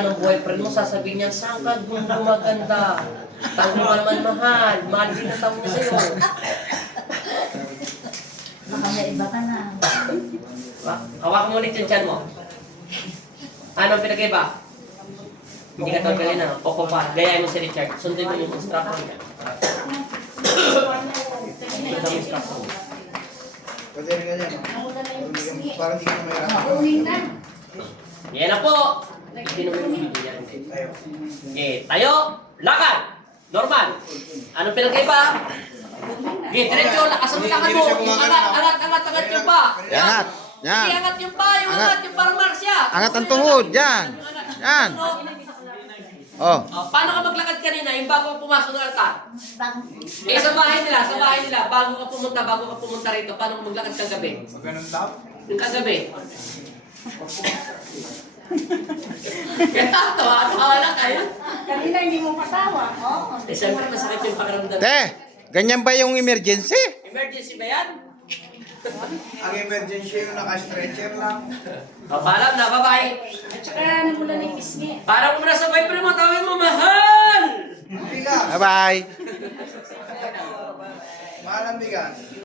Anong boyfriend mo, sasabihin niya, saan ka gumaganda? Tawag mo naman mahal. Mahal din na tawag niya sa'yo. Baka may iba ka na. Hawakan mo ulit yung tiyan mo. Anong pinag-iba? Hindi ka tawag kanina. Opo pa. Gayahin mo si Richard. Sundin mo yung instructor niya. Sundin mo yung instructor. Pwede rin ganyan, no? Parang di ka na mahirap. Mauling na. Yan na po. Hindi naman yung video yan. Okay, tayo. Lakad. Normal. Anong pinag-iba? Okay, diretso. Lakasan mo lakad mo. Angat yung pa. Angat. Yan. Sige, angat yung pa. Yung angat yung parang Marsya. Angat ang tuhod. Yan. Yan. Oh. Paano ka maglakad kanina? Yung bago ka pumasok ng altar? Sa bahay nila, bago ka pumunta rito, paano ka maglakad kagabi? Ganun daw? Yung kagabi. Kaya tawa na kayo. Kanina hindi mo patawa. Oo. Siyempre masakit yung pakiramdam. Te, ganyan ba yung emergency? Emergency ba yan? Ang emergency yung naka-stretcher lang. Paalam na, bye-bye. At saka ano mo na ng pisngi. Para mo na sa boyfriend mo, tawagin mo, mahal! Bigas! Bye-bye. Mahal ang bigas.